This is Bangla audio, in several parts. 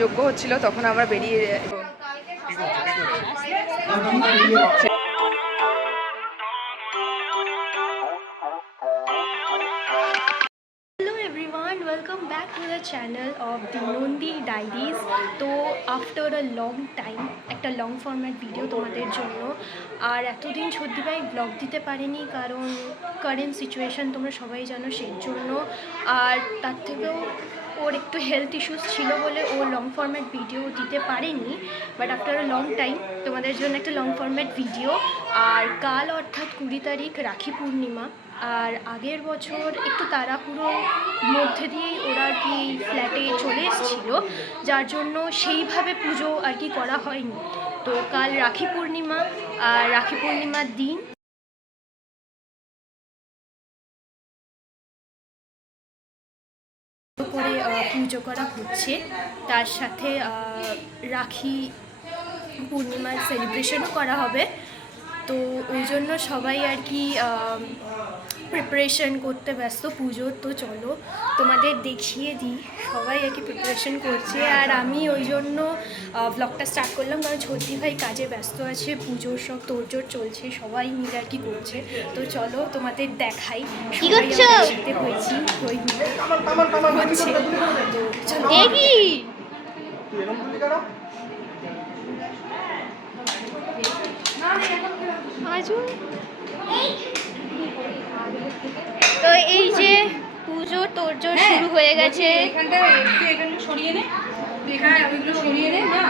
যোগ্য হচ্ছিল তখন আমরা বেরিয়ে welcome back to the channel of the Nondi Diaries. তো after a long time একটা লং ফরম্যাট ভিডিও তোমাদের জন্য। আর এতদিন সত্যি ভাই ব্লগ দিতে পারিনি কারণ কারেন্ট সিচুয়েশান তোমরা সবাই জানো, সেই জন্য। আর তার থেকেও ওর একটু হেলথ ইস্যুস ছিল বলে ও লং ফরম্যাট ভিডিও দিতে পারেনি। But after a long time তোমাদের জন্য একটা লং ফরম্যাট ভিডিও। আর কাল অর্থাৎ 20 তারিখ রাখি পূর্ণিমা। আর আগের বছর একটু তাড়াহুড়োর মধ্যে দিয়েই ওরা আর কি ফ্ল্যাটে চলে এসেছিলো, যার জন্য সেইভাবে পুজো আর কি করা হয়নি। তো কাল রাখি পূর্ণিমা, আর রাখি পূর্ণিমার দিন করে পুজো করা হচ্ছে। তার সাথে রাখি পূর্ণিমার সেলিব্রেশনও করা হবে। তো ওই জন্য সবাই আর কি প্রিপারেশন করতে ব্যস্ত পুজোর। তো চলো তোমাদের দেখিয়ে দিই, সবাই আর কি প্রিপারেশন করছে। আর আমি ওই জন্য ব্লগটা স্টার্ট করলাম কারণ ছোটি ভাই কাজে ব্যস্ত আছে, পুজোর সব তোড়জোড় চলছে, সবাই মিলে আর কি করছে। তো চলো তোমাদের দেখাই কি করছো হয়েছি হচ্ছে। তো এই যে পুজো তোড়জোড় শুরু হয়ে গেছে। সরিয়ে নে, ওইগুলো সরিয়ে নে না।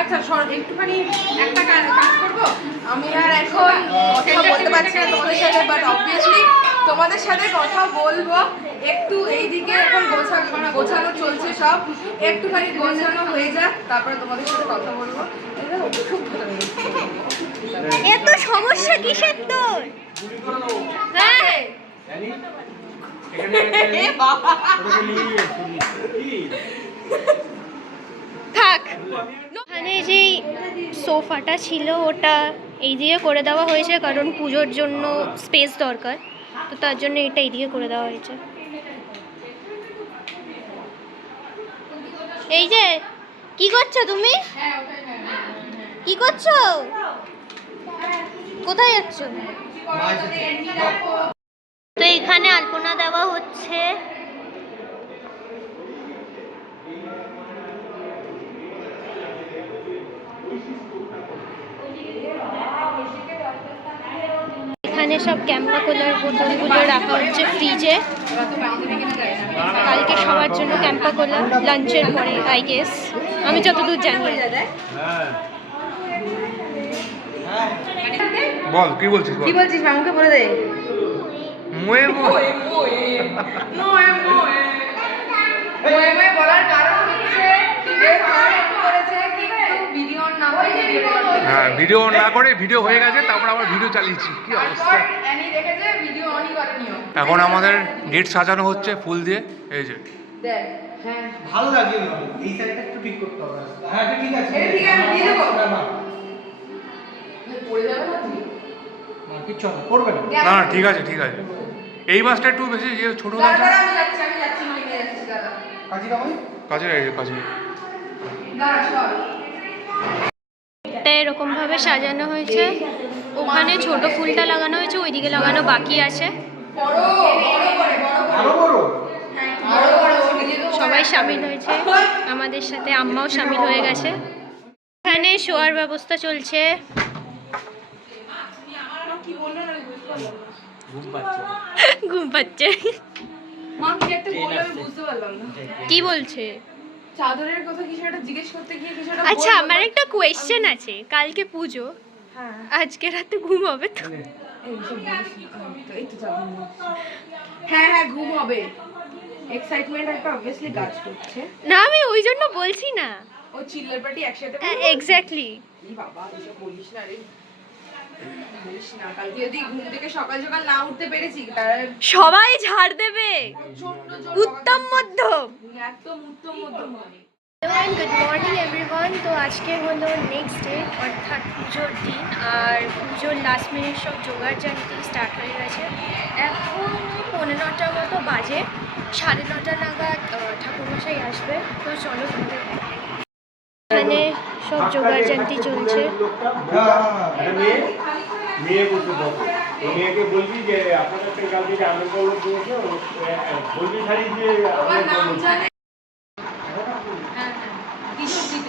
আচ্ছা একটুখানি একটা কাজ করবো আমি। আর এখন কথা বলতে পারছি না তোমাদের সাথে, বাট অবভিয়াসলি তোমাদের সাথে কথা বলবো। একটু এইদিকে এখন গোছানো চলছে, সব একটুখানি গোছানো হয়ে যাক, তারপরে তোমাদের সাথে কথা বলবো। এত সমস্যা কিসের তোর? হ্যাঁ থাক। ওখানে যেই সোফাটা ছিল ওটা এই দিয়ে করে দেওয়া হয়েছে কারণ পুজোর জন্য স্পেস দরকার, তো তার জন্য এটা এই দিয়ে করে দেওয়া হয়েছে। এই যে কি করছো তুমি? কি করছো? কোথায় যাচ্ছ? তো এখানে আলপনা দেওয়া হচ্ছে। এখানে সব ক্যাম্পা কোলার বোতলগুলো রাখা হচ্ছে ফ্রিজে, কালকে সবার জন্য ক্যাম্পা কোলা লাঞ্চের পরে আই গেস, আমি যতদূর জানি। বল কি বলছিস? কি বলছিস মামুকে বলে দে। মোয়ে মোয়ে মোয়ে মোয়ে মোয়ে মোয়ে বলার কারণ হচ্ছে ভিডিও না করে ভিডিও হয়ে গেছে, তারপর আবার ভিডিও চালিয়েছি। কি অবস্থা! এখন আমাদের গেট সাজানো হচ্ছে ফুল দিয়ে। এই যে দেখ, হ্যাঁ ভালো লাগে, এই সাইডটা একটু ঠিক করতে হবে। হ্যাঁ ঠিক আছে, এটা ঠিক আছে, দিয়ে দেবো। পড়ে যাবে না তুমি? না কিচ্ছু হবে, পড়বে না। না ঠিক আছে ঠিক আছে। এই বাসটা একটু বেশি ছোট লাগছে। দাদা আমি যাচ্ছি মানে নিয়ে যাচ্ছি দাদা। কাজী রামাই কাজে কাজে দাঁড়া সর। এটা এরকম ভাবে সাজানো হয়েছে, ওখানে ছোট ফুলটা লাগানো হয়েছে, ওইদিকে লাগানো বাকি আছে। সবাই সামিল হয়েছে, আমাদের সাথে আম্মাও সামিল হয়ে গেছে। এখানে শোয়ার ব্যবস্থা চলছে। ঘুম পাচ্ছে। কি বলছে? চাদরের কথা কিছু একটা জিজ্ঞেস করতে গিয়ে কিছু একটা। আচ্ছা আমার একটা কোয়েশ্চেন আছে, কালকে পুজো, আজকে রাতে ঘুম হবে তো? হ্যাঁ হ্যাঁ ঘুম হবে, এক্সাইটমেন্ট একটা অবভিয়াসলি কাজ করছে। না আমি ওই জন্য বলছি না। ও চিল্লার পার্টি একসাথে এক্স্যাক্টলি। বাবা এসব বলিস না রে, বলিস না। কালকে যদি ঘুম থেকে সকাল সকাল না উঠতে পেরেছি সবাই ঝাড় দেবে, উত্তম মধ্যম, একদম উত্তম মধ্যম হবে। Hello and good morning everyone. তো আজকে হলো নেক্সট ডে অর্থাৎ পুজোর দিন, আর পুজোর লাস্ট মিনিট সব জোগাড় জানতে স্টার্ট হয়ে গেছে। এখন 9:15 মতো বাজে, 9:30 নাগাদ ঠাকুরমশাই আসবে। তো চলো তোমাদের এখানে সব জোগাড় জানতি চলছে। মেয়ে বলতে বলবো মেয়েকে বলবি যে আপনাদের কালকে যে আনন্দ দিয়েছে বলবি খালি যে আমার নাম জানে। হ্যাঁ কিশোর দিত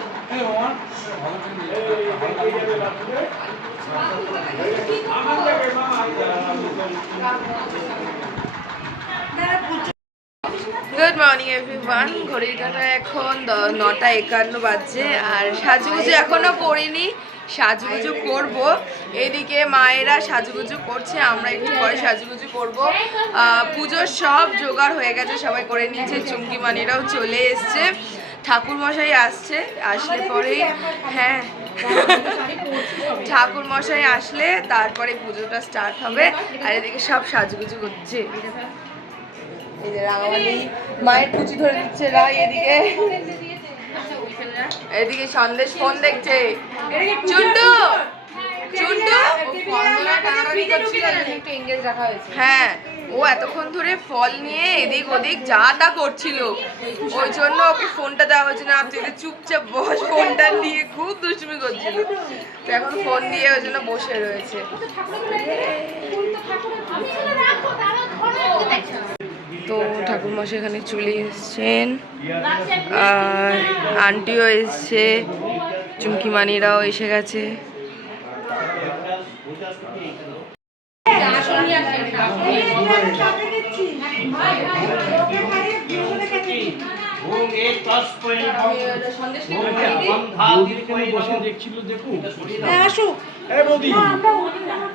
গুড মর্নিং এভরিওয়ান। ঘড়ির কাঁটায় এখন 9:51 বাজছে, আর সাজুগুজু এখনো করিনি, সাজুগুজু করব। এদিকে মায়েরা সাজুগুজু করছে, আমরা একটু পরে সাজুগুজু করব। পুজোর সব জোগাড় হয়ে গেছে, সবাই করে নিয়েছে, চুমকি মানিরাও চলে এসছে, ঠাকুরমশাই আসছে, আসলে পরেই হ্যাঁ ঠাকুরমশাই আসলে তারপরে পুজোটা স্টার্ট হবে। আর এদিকে সব সাজুগুজু করছে, এই যে রাঙামালি মায়ের কুচি ধরে দিচ্ছে রাই, এদিকে এদিকে সন্দেশ ফোন দেখছে, চুন্টু চুন্টু হ্যাঁ, ও এতক্ষণ ধরে ফল নিয়ে এদিক ওদিক যা তা করছিল, ওই জন্য ওকে ফোনটা দেওয়া হয়েছে না, তুই চুপচাপ বস, ফোনটা নিয়ে খুব দুষ্টুমি করছিল, তো এখন ফোন দিয়ে ওই জন্য বসে রয়েছে। তো ঠাকুরমশাই এখানে চলে এসছেন, আর আন্টিও এসছে, চুমকি মানিরাও এসে গেছে।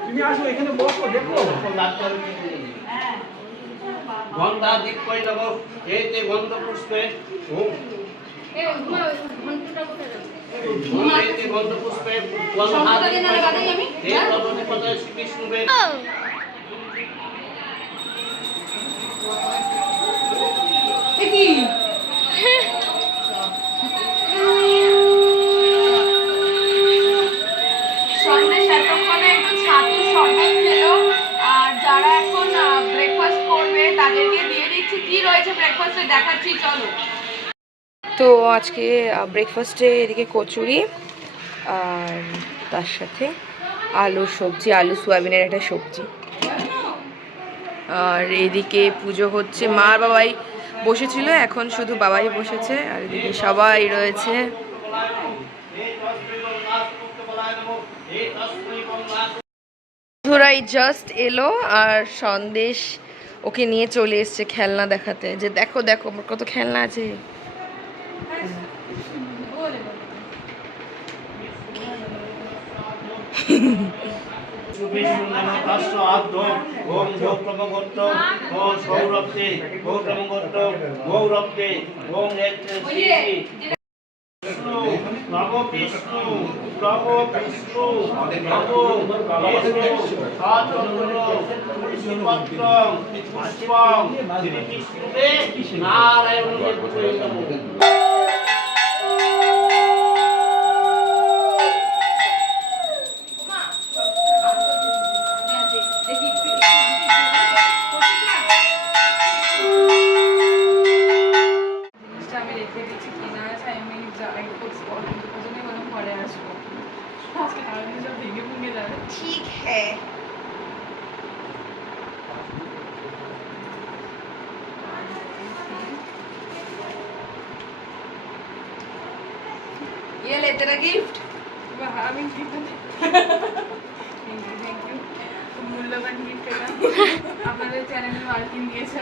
তুমি আসো এখানে বসো, দেখো গন্ধা দিক কই দেব, এইতে গন্ধ পুষ্পে এইতে গন্ধ পুষ্পে গন্ধা দিক কই দেব, এই তদনে পদে শ্রীকৃষ্ণবে কি সন্দেশ এতক্ষণে একটু ছাতু শরবত খেলো, আর যারা এখন ব্রেকফাস্ট করবে তাদেরকে দিয়ে দিচ্ছি। কি রয়েছে ব্রেকফাস্টে দেখাচ্ছি, চলো। তো আজকে ব্রেকফাস্টে এদিকে কচুরি, আর তার সাথে আলুর সবজি, আলু সোয়াবিনের একটা সবজি, আর এদিকে পুজো হচ্ছে। মা বাবাই বসেছিল, এখন শুধু বাবাই বসেছে, আর এদিকে সবাই রয়েছে। ধরাই জাস্ট এলো, আর সন্দেশ ওকে নিয়ে চলে এসছে খেলনা দেখাতে, যে দেখো দেখো আমার কত খেলনা আছে। ওম গৌরমগত ওম সৌরভে গৌরমগত গৌরভে ওম নব বিষ্ণু নব বিষ্ণু নব পুষ্পম শ্রী বিষ্ণুবে নারায়ণ ठीक है। ये ले तेरा गिफ्ट। আমি থ্যাংক ইউ মূল্যবান গিফট এটা আপনাদের চ্যানেলে মার্কিং দিয়েছে।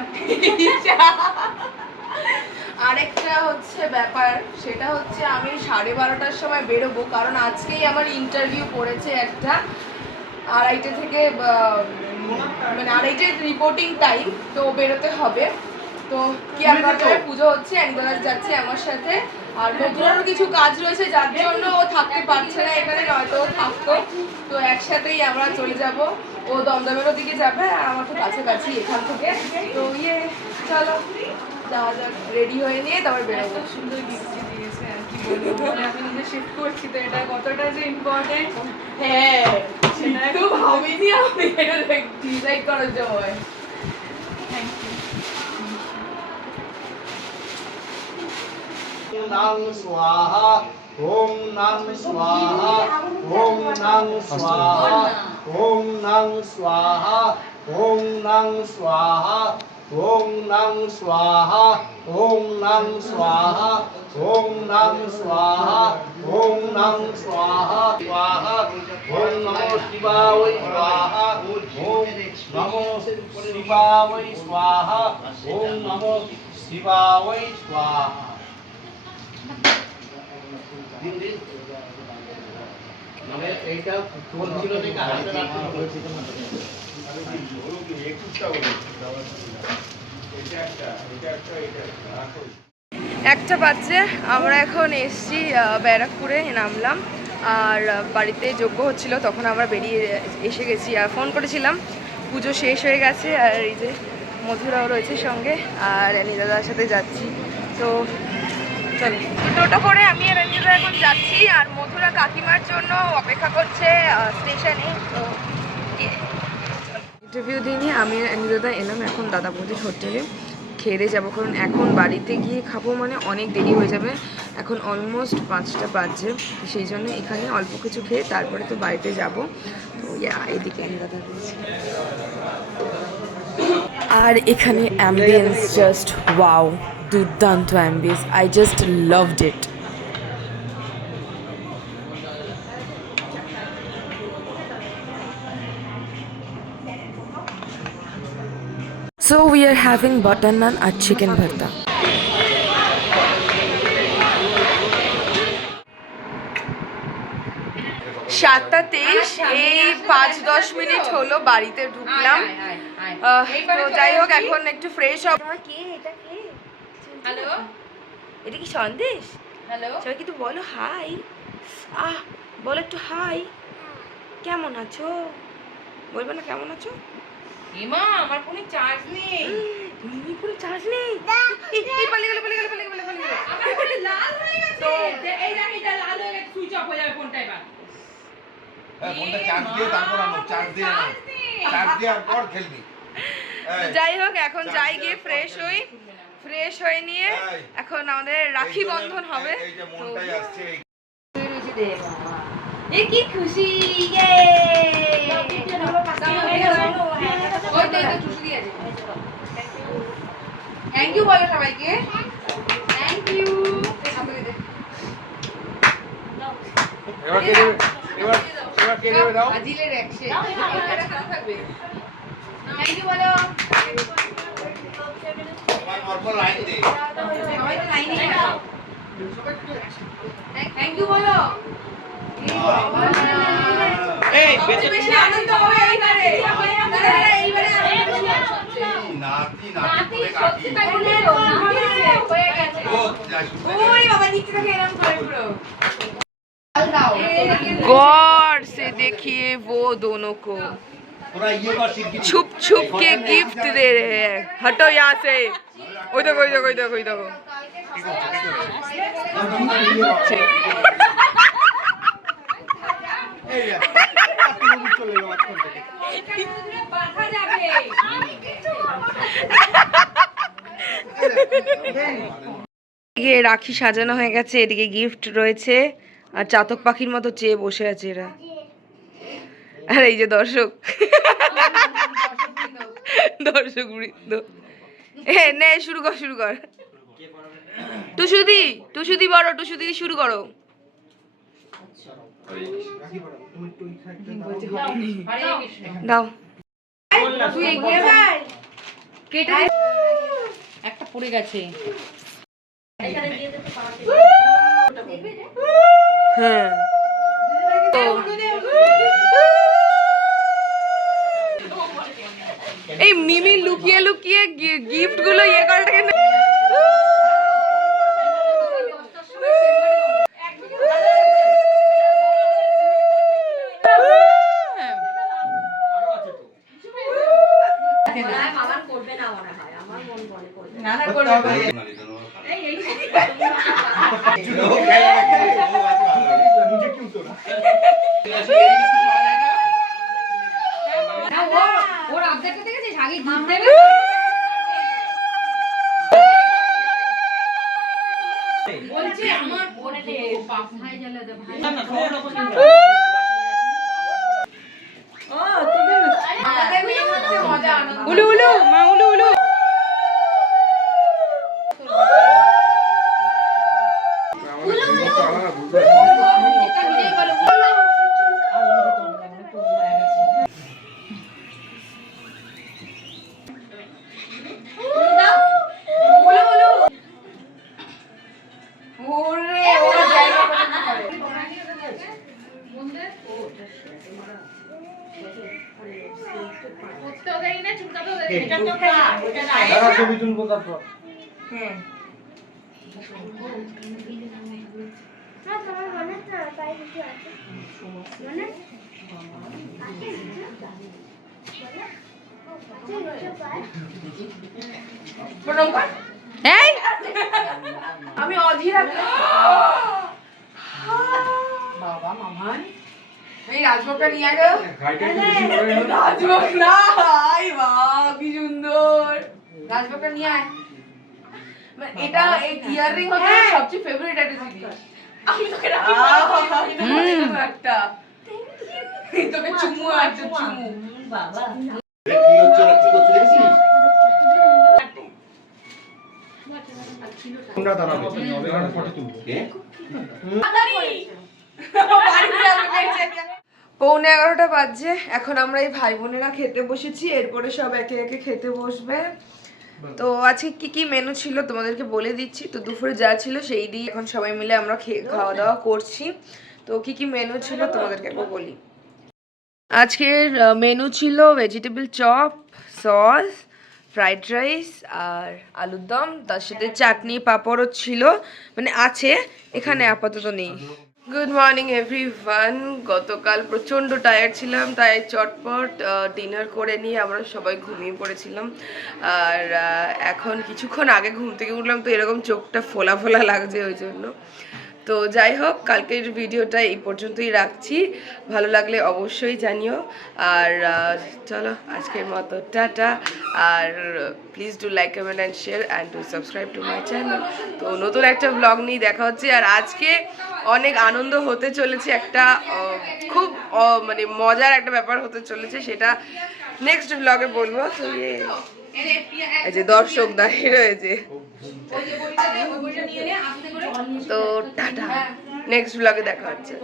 আরেকটা হচ্ছে ব্যাপার, সেটা হচ্ছে আমি 12:30টার সময় বেরোবো, কারণ আজকেই আমার ইন্টারভিউ পড়েছে একটা, 2:30 থেকে মানে 2:30 রিপোর্টিং টাইম, তো বেরোতে হবে। তো কি আপনাদের পুজো হচ্ছে, একদলাজ যাচ্ছে আমার সাথে, আর নতুন কিছু কাজ রয়েছে যার জন্য ও থাকতে পারছে না এখানে, নয়তো ও থাকতো। তো একসাথেই আমরা চলে যাব, ও দমদমের দিকে যাবে আর আমার তো কাছাকাছি এখান থেকে। তো চলো। যাওয়া যাক, রেডি হয়ে নিয়ে তারপর বেরোবো। সুন্দর গিফট দিয়েছে আর কি বলবো, মানে আমি নিজে শিফট করছি তো এটা কতটা যে ইম্পর্টেন্ট হ্যাঁ, সেটা তো ভাবিনি আমি এটা ডিসাইড করার সময়। Thank you. নাং স্বাহা ওম নাং স্বাহা ওম নাং স্বাহা ওম নাং স্বাহা ওম নাং স্বাহা ওম নাং স্বাহা ওম নাং স্বাহা ওম নাং স্বাহা ওম নাং স্বাহা স্বাহা ওম নমো শিবায় স্বাহা ওম নমো শিবায় স্বাহা ওম নমো শিবায় স্বাহা। দিন দিন মানে এইটা বলছিল যে হাতে রাখতে একটা বাজছে, আমরা এখন এসছি ব্যারাকপুরে নামলাম, আর বাড়িতে যজ্ঞ হচ্ছিল তখন আমরা বেরিয়ে এসে গেছি। আর ফোন করেছিলাম, পুজো শেষ হয়ে গেছে, আর এই যে মধুরাও রয়েছে সঙ্গে, আর নিদাদার সাথে যাচ্ছি। তো চলো, টোটো করে আমি আর রঞ্জিতা এখন যাচ্ছি, আর মধুরা কাকিমার জন্য অপেক্ষা করছে স্টেশনে। তো ইন্টারভিউ দিইনি, আমি আর রঞ্জিতা এলাম এখন দাদা বৌদির হোটেলে, খেয়ে যাবো, কারণ এখন বাড়িতে গিয়ে খাবো মানে অনেক দেরি হয়ে যাবে। এখন অলমোস্ট 5টা বাজছে, তো সেই জন্য এখানে অল্প কিছু খেয়ে তারপরে তো বাড়িতে যাব। তো এদিকে দাদা রয়েছে, আর এখানে অ্যাম্বিয়েন্স জাস্ট ওয়াও, দুর্দান্ত ambience, I just loved it. So we are having butter naan and chicken bharta. 7:23, এই 5-10 মিনিট হলো বাড়িতে ঢুকলাম। তো যাই হোক, এখন একটু ফ্রেশ হব। হ্যালো, এটা কি সন্দেশ? হ্যালো, সবাই কিন্তু বলো হাই। বলো একটু হাই। কেমন আছো? বলবে না কেমন আছো? এমা, আমার ফোনে চার্জ নেই। তুমি ফোনে চার্জ নেই? এই পালিয়ে গেল। আমার ফোনে লাল হয়ে গেছে। তো এই দেখ, এটা লাল হয়ে গেছে, সুইচ অফ হয়ে যাবে ফোনটা এবার। ফোনটা চার্জ দিয়ে তারপর আনো, চার্জ দেওয়ার পর খেলবি। যাই হোক, এখন যাই গিয়ে ফ্রেশ হয়ে নিয়ে এখন আমাদের রাখি বন্ধন হবে। এই যে মনটাই আসছে এ কি খুশি, ইয়ে থ্যাংক ইউ বলো সবাইকে, থ্যাংক ইউ। এবার কে দেবে দাও। আজিলের একশে থাকবে। থ্যাংক ইউ বলো, নরমাল লাইন দে। সবাই তো লাইনে দাও। থ্যাংক ইউ বলো। এই বেঁচে বেশি আনন্দ হবে এইবারে। এইবারে নাতি করে কাটি। হয়ে গেছে। ওই বাবা নিচে থেকে এরকম করে পুরো। गौर से देखिए वो दोनों को তোরা ইয়ে কর শিগগির छुप छुप के गिफ्ट दे रहे हैं। हटो यहाँ से। ওই দেখো। এই চলে এলো মাঝখান থেকে। এদিকে রাখি সাজানো হয়ে গেছে, এদিকে গিফট রয়েছে, আর চাতক পাখির মতো চেয়ে বসে আছে এরা। আর এই যে দর্শক বৃন্দ। নে শুরু কর। টুসুদি বড়, টুসুদি শুরু করো। দাও, তুই এগিয়ে ভাই, কেটে দে। একটা পড়ে গেছে। হ্যাঁ, এই মিমি লুকিয়ে গিফট গুলো ইয়ে করাটাকে না করবে নিজে কি উত্তর ওর আপডেটটা দেখেছিস আগে গিফট দেবে বলছে আমার পরে ভাই জ্বালা দে ভাই আমাদের মেয়ে হচ্ছে মজা আনন্দ উলু উলু মা উলু উলু এটা নিজেই বলো ওরে ওরা জায়গা পছন্দ করে দাদা ছবি তুলবো তারপর প্রণাম কর এই আমি অধীর বাবা মামান এই রাজভোগটা নিয়ে আয় গো রাজভোগ না হাই বাহ কি সুন্দর রাজভোগটা নিয়ে আয় মানে এটা এই ইয়াররিং হচ্ছে সবচেয়ে ফেভারিট একটা জিনিস আমি তোকে রাখি একটা তোকে চুমু একটা চুমু বাবা কি হচ্ছে না কি করছে দেখছিস তোমরা দাঁড়াবে দাঁড়াবে ফটো তুলবো কে 11:45 বাজছে এখন আমরা এই ভাই বোনেরা খেতে বসেছি এরপরে সব একে একে খেতে বসবে তো আজকে কি কি মেনু ছিল তোমাদেরকে বলে দিচ্ছি তো দুপুরে যা ছিল সেই দিয়ে এখন সবাই মিলে আমরা খাওয়া দাওয়া করছি তো কি কি মেনু ছিল তোমাদেরকে একবার বলি আজকের মেনু ছিল vegetable chop sauce fried rice আর আলুর দম তার সাথে চাটনি পাঁপড়ও ছিল মানে আছে এখানে আপাতত নেই গুড মর্নিং এভরিওয়ান গতকাল প্রচণ্ড টায়ার্ড ছিলাম তাই চটপট ডিনার করে নিয়ে আমরা সবাই ঘুমিয়ে পড়েছিলাম আর এখন কিছুক্ষণ আগে ঘুম থেকে উঠলাম তো এরকম চোখটা ফোলা ফোলা লাগছে ওই জন্য তো যাই হোক কালকের ভিডিওটা এই পর্যন্তই রাখছি ভালো লাগলে অবশ্যই জানিও আর চলো আজকের মতো টাটা আর please do like comment and share and to subscribe to my channel তো নতুন একটা ব্লগ নিয়ে দেখা হচ্ছে আর আজকে অনেক আনন্দ হতে চলেছে একটা খুব মানে মজার একটা ব্যাপার হতে চলেছে সেটা নেক্সট ব্লগে বলবো তো এই যে দর্শক দাঁড়িয়ে রয়েছে তো টাটা নেক্সট ব্লগে দেখা হচ্ছে